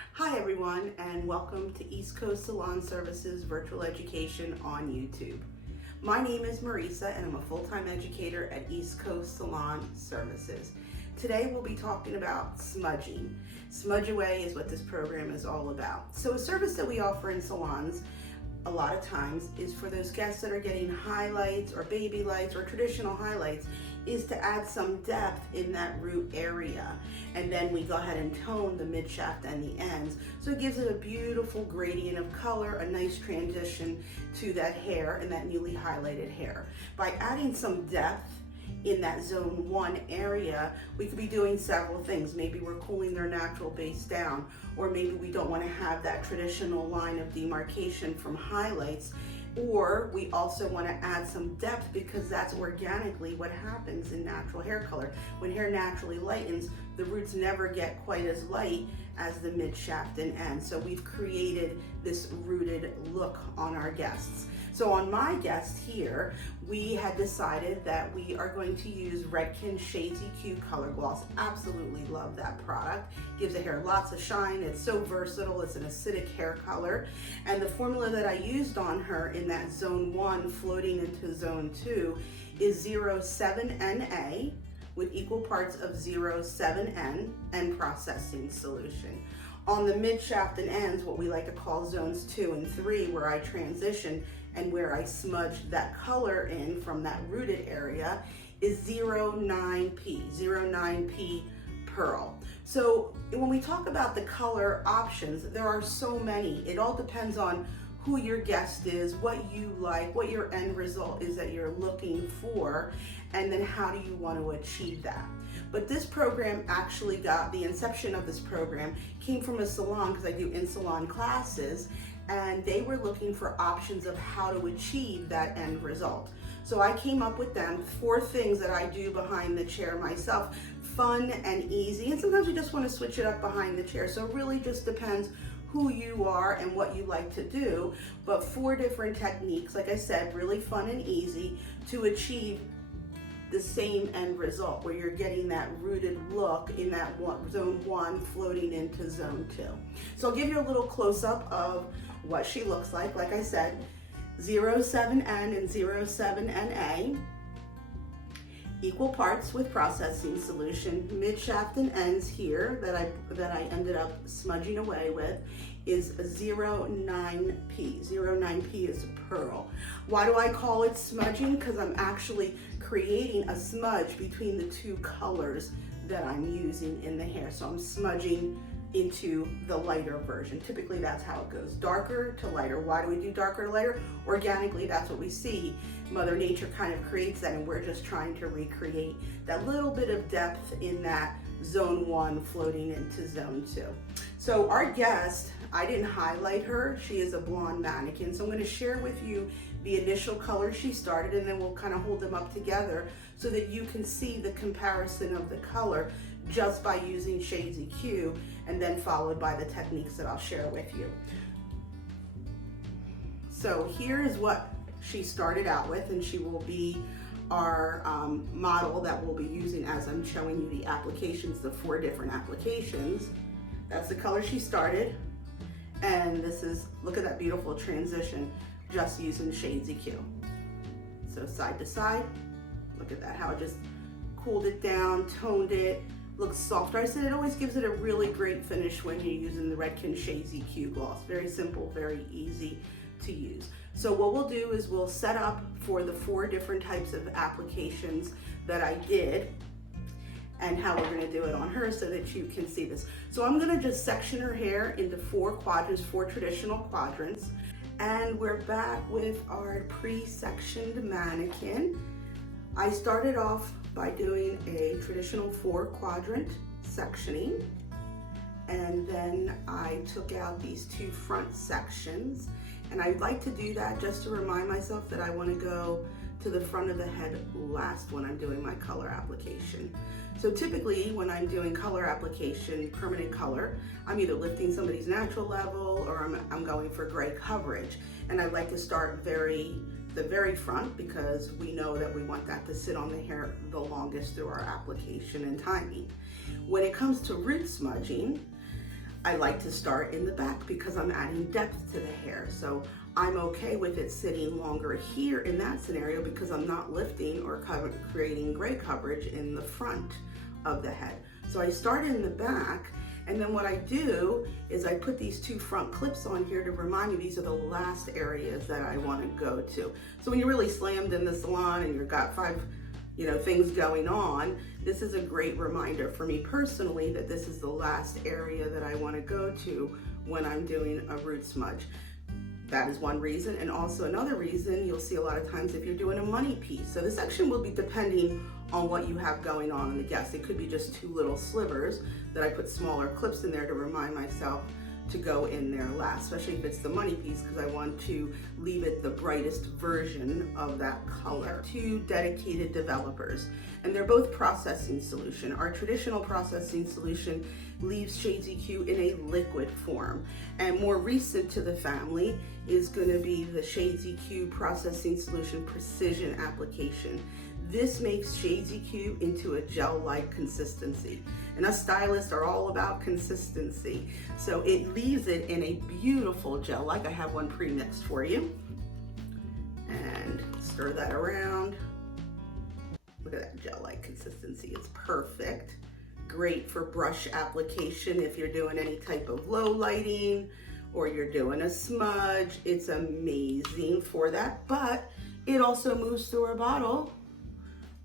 Hi everyone, and welcome to East Coast Salon Services Virtual Education on YouTube. My name is Marisa and I'm a full-time educator at East Coast Salon Services. Today we'll be talking about smudging. Smudge Away is what this program is all about. So a service that we offer in salons a lot of times is for those guests that are getting highlights or baby lights or traditional highlights, is to add some depth in that root area. And then we go ahead and tone the mid shaft and the ends. So it gives it a beautiful gradient of color, a nice transition to that hair and that newly highlighted hair. By adding some depth in that zone 1 area, we could be doing several things. Maybe we're cooling their natural base down, or maybe we don't want to have that traditional line of demarcation from highlights, or we also want to add some depth because that's organically what happens in natural hair color. When hair naturally lightens, the roots never get quite as light as the mid shaft and end. So we've created this rooted look on our guests. So on my guest here, we had decided that we are going to use Redken Shades EQ Color Gloss. Absolutely love that product. Gives the hair lots of shine. It's so versatile. It's an acidic hair color. And the formula that I used on her in that zone 1 floating into zone 2 is 07NA with equal parts of 07N and processing solution. On the mid shaft and ends, what we like to call zones 2 and 3, where I transition and where I smudge that color in from that rooted area, is 09P Pearl. So when we talk about the color options, there are so many. It all depends on who your guest is, what you like, what your end result is that you're looking for, and then how do you want to achieve that. But this program actually the inception of this program came from a salon, because I do in-salon classes, and they were looking for options of how to achieve that end result. So I came up with them 4 things that I do behind the chair myself, fun and easy, and sometimes you just want to switch it up behind the chair. So it really just depends who you are and what you like to do, but 4 different techniques, like I said, really fun and easy to achieve the same end result, where you're getting that rooted look in that zone 1 floating into zone 2. So I'll give you a little close-up of what she looks like. Like I said, 07N and 07NA, equal parts with processing solution. Mid shaft and ends here that I ended up smudging away with is 09P. 09P is pearl. Why do I call it smudging? Because I'm actually creating a smudge between the 2 colors that I'm using in the hair. So I'm smudging into the lighter version. Typically that's how it goes, darker to lighter. Why do we do darker to lighter? Organically, that's what we see. Mother Nature kind of creates that, and we're just trying to recreate that little bit of depth in that zone 1 floating into zone 2. So our guest, I didn't highlight her. She is a blonde mannequin. So I'm going to share with you the initial color she started, and then we'll kind of hold them up together so that you can see the comparison of the color just by using Shades EQ, and then followed by the techniques that I'll share with you. So here is what she started out with, and she will be our model that we'll be using as I'm showing you the applications, the 4 different applications. That's the color she started, and this is, look at that beautiful transition just using Shades EQ. So side to side, look at that, how it just cooled it down, toned it, looks softer. I said it always gives it a really great finish when you're using the Redken Shades EQ gloss. Very simple, very easy to use. So what we'll do is we'll set up for the 4 different types of applications that I did, and how we're going to do it on her so that you can see this. So I'm going to just section her hair into 4 quadrants, 4 traditional quadrants, and we're back with our pre-sectioned mannequin. I started off by doing a traditional 4-quadrant sectioning, and then I took out these 2 front sections, and I like to do that just to remind myself that I want to go to the front of the head last when I'm doing my color application. So typically when I'm doing color application, permanent color, I'm either lifting somebody's natural level or I'm going for gray coverage. And I like to start the very front, because we know that we want that to sit on the hair the longest through our application and timing. When it comes to root smudging, I like to start in the back because I'm adding depth to the hair. So I'm okay with it sitting longer here in that scenario because I'm not lifting or creating gray coverage in the front of the head. So I start in the back, and then what I do is I put these two front clips on here to remind me these are the last areas that I want to go to. So when you're really slammed in the salon and you've got five things going on, this is a great reminder for me personally that this is the last area that I want to go to when I'm doing a root smudge. That is one reason, and also another reason you'll see a lot of times if you're doing a money piece. So this section will be depending on what you have going on in the guest. It could be just two little slivers that I put smaller clips in there to remind myself to go in there last, especially if it's the money piece, because I want to leave it the brightest version of that color. Two dedicated developers, and they're both processing solution. Our traditional processing solution leaves Shades EQ in a liquid form, and more recent to the family is going to be the Shades EQ processing solution precision application. This makes Shades EQ into a gel-like consistency. And us stylists are all about consistency. So it leaves it in a beautiful gel-like. I have one pre-mixed for you. And stir that around. Look at that gel-like consistency, it's perfect. Great for brush application if you're doing any type of low lighting or you're doing a smudge. It's amazing for that, but it also moves through our bottle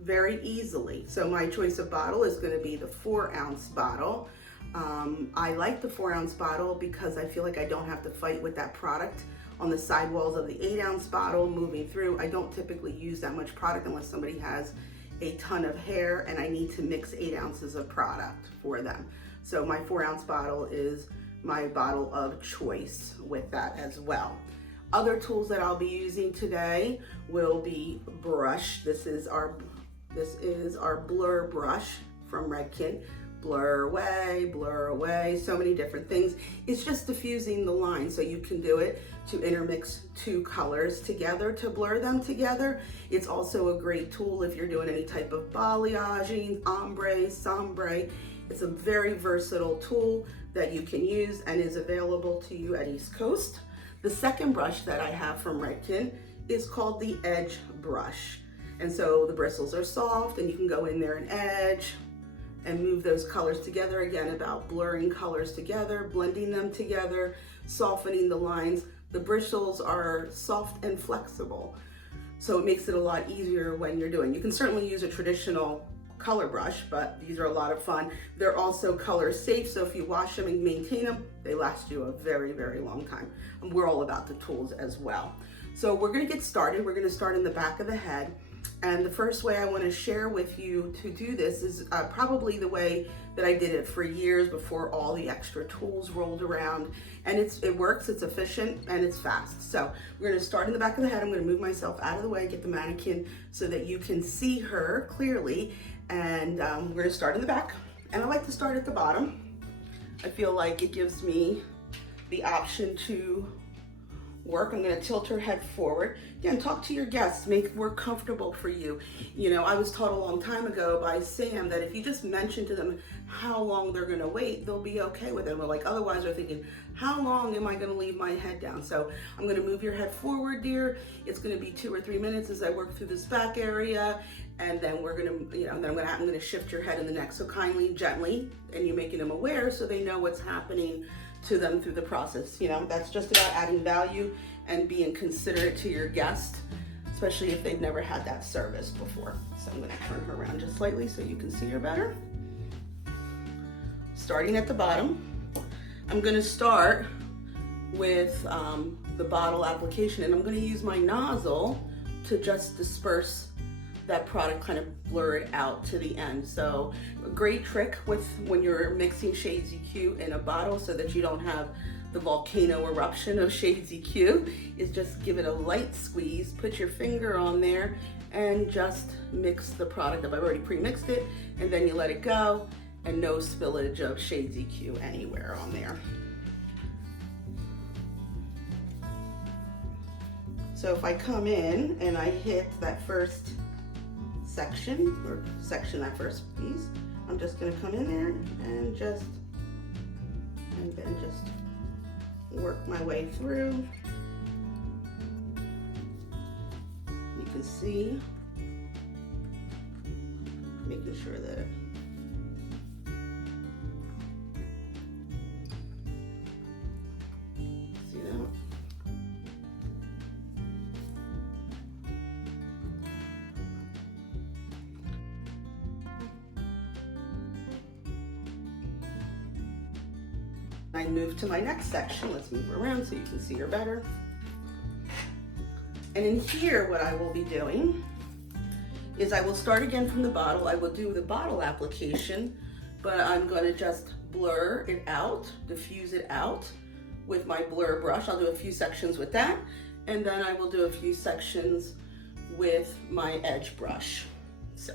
very easily. So my choice of bottle is going to be the 4-ounce bottle. I like the 4-ounce bottle because I feel like I don't have to fight with that product on the sidewalls of the 8-ounce bottle moving through. I don't typically use that much product unless somebody has a ton of hair and I need to mix 8 ounces of product for them. So my 4-ounce bottle is my bottle of choice with that as well. Other tools that I'll be using today will be brush. This is our blur brush from Redken. Blur away, so many different things. It's just diffusing the line, so you can do it to intermix two colors together to blur them together. It's also a great tool if you're doing any type of balayaging, ombre, sombre. It's a very versatile tool that you can use and is available to you at East Coast. The second brush that I have from Redken is called the Edge brush. And so the bristles are soft and you can go in there and edge and move those colors together. Again, about blurring colors together, blending them together, softening the lines. The bristles are soft and flexible, so it makes it a lot easier when you're doing. You can certainly use a traditional color brush, but these are a lot of fun. They're also color safe, so if you wash them and maintain them, they last you a very, very long time. And we're all about the tools as well. So we're gonna get started. We're gonna start in the back of the head. And the first way I want to share with you to do this is probably the way that I did it for years before all the extra tools rolled around. And it works, it's efficient, and it's fast. So we're going to start in the back of the head. I'm going to move myself out of the way, get the mannequin so that you can see her clearly. And we're going to start in the back. And I like to start at the bottom. I feel like it gives me the option to work. I'm going to tilt her head forward. Again, talk to your guests, make work comfortable for you. You know, I was taught a long time ago by Sam that if you just mention to them how long they're going to wait, they'll be okay with it. But like otherwise they're thinking, how long am I going to leave my head down? So I'm going to move your head forward, dear. It's going to be 2 or 3 minutes as I work through this back area. And then we're going to, I'm going to shift your head in the neck. So kindly, gently, and you're making them aware so they know what's happening to them through the process. You know, that's just about adding value and being considerate to your guest, especially if they've never had that service before. So I'm going to turn her around just slightly so you can see her better. Starting at the bottom, I'm going to start with the bottle application, and I'm going to use my nozzle to just disperse that product, kind of blur it out to the end. So a great trick with when you're mixing Shades EQ in a bottle so that you don't have the volcano eruption of Shades EQ is just give it a light squeeze, put your finger on there and just mix the product up. I've already pre-mixed it, and then you let it go and no spillage of Shades EQ anywhere on there. So if I come in and I hit that first section, that first piece, I'm just going to come in there and just and then just work my way through. You can see, making sure that see that. I move to my next section. Let's move around so you can see her better. And in here, what I will be doing is I will start again from the bottle. I will do the bottle application, but I'm going to just blur it out, diffuse it out with my blur brush. I'll do a few sections with that, and then I will do a few sections with my edge brush. So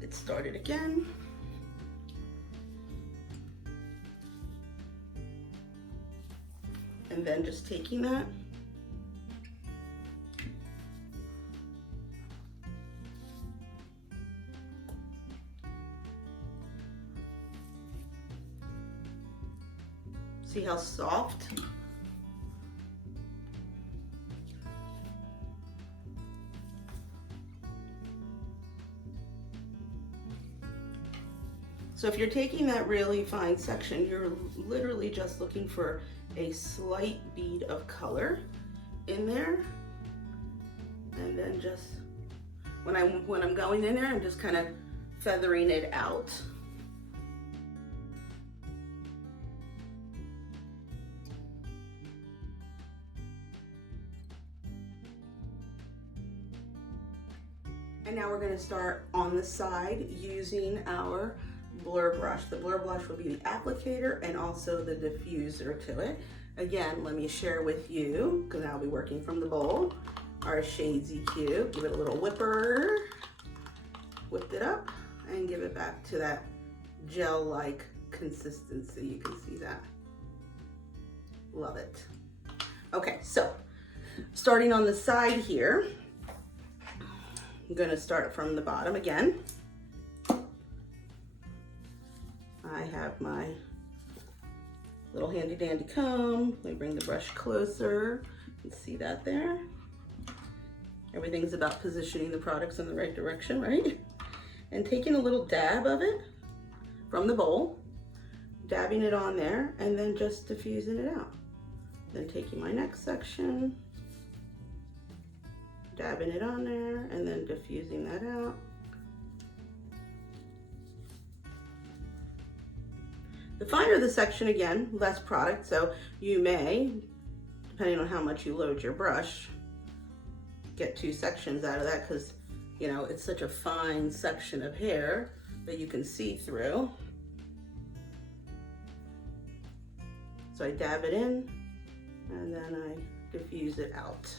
let's start it again. And then just taking that see how soft? So if you're taking that really fine section, you're literally just looking for a slight bead of color in there, and then just when I'm going in there, I'm just kind of feathering it out. And now we're going to start on the side using our blur brush. The blur brush will be the applicator and also the diffuser to it. Again, let me share with you, because I'll be working from the bowl, our Shades EQ. Give it a little whipper, whip it up, and give it back to that gel-like consistency. You can see that. Love it. Okay, so starting on the side here, I'm going to start from the bottom again. I have my little handy dandy comb. Let me bring the brush closer. You can see that there. Everything's about positioning the products in the right direction, right? And taking a little dab of it from the bowl, dabbing it on there, and then just diffusing it out. Then taking my next section, dabbing it on there, and then diffusing that out. The finer the section, again, less product, so you may, depending on how much you load your brush, get 2 sections out of that, because, you know, it's such a fine section of hair that you can see through. So I dab it in, and then I diffuse it out.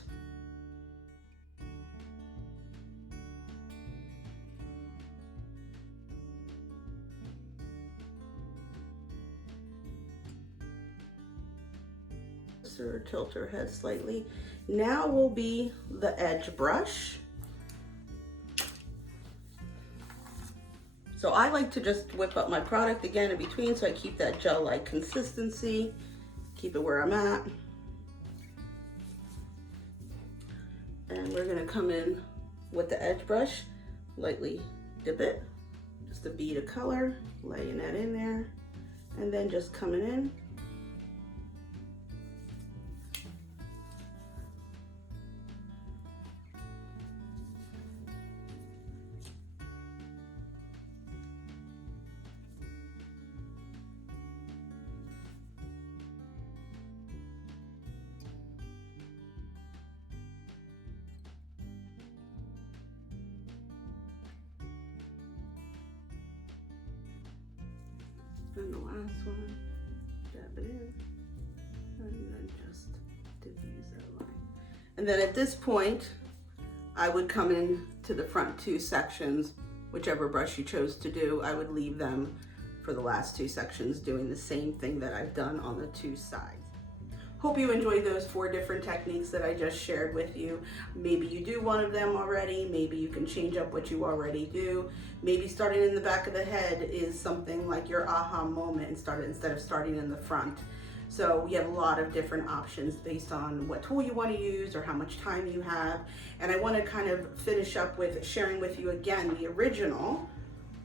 Or tilt her head slightly. Now will be the edge brush. So I like to just whip up my product again in between, so I keep that gel-like consistency, keep it where I'm at. And we're gonna come in with the edge brush, lightly dip it, just a bead of color, laying that in there, and then just coming in. And the last one, dab it in, and then just diffuse that line. And then at this point, I would come in to the front 2 sections, whichever brush you chose to do. I would leave them for the last 2 sections, doing the same thing that I've done on the 2 sides. Hope you enjoyed those 4 different techniques that I just shared with you. Maybe you do one of them already. Maybe you can change up what you already do. Maybe starting in the back of the head is something like your aha moment instead of starting in the front. So we have a lot of different options based on what tool you want to use or how much time you have. And I want to kind of finish up with sharing with you again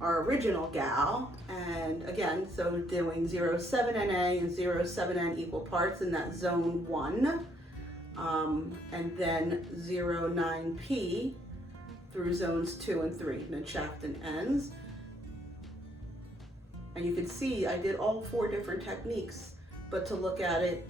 our original gal, and again, so doing 07NA and 07N equal parts in that zone 1, and then 09P through zones 2 and 3, mid shaft and ends. And you can see I did all 4 different techniques, but to look at it,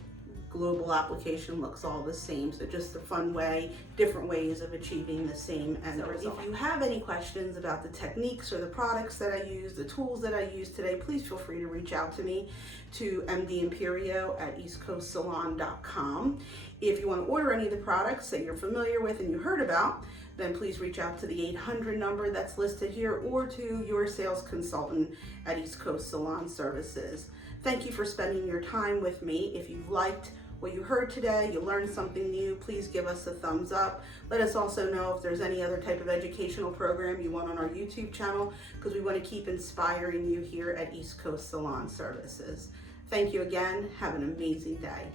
global application looks all the same. So just a fun way, different ways of achieving the same end result. If you have any questions about the techniques or the products that I use, the tools that I use today, please feel free to reach out to me to mdimperio@eastcoastsalon.com. If you want to order any of the products that you're familiar with and you heard about, then please reach out to the 800 number that's listed here or to your sales consultant at East Coast Salon Services. Thank you for spending your time with me. If you've liked what you heard today, you learned something new, please give us a thumbs up. Let us also know if there's any other type of educational program you want on our YouTube channel, because we want to keep inspiring you here at East Coast Salon Services. Thank you again. Have an amazing day.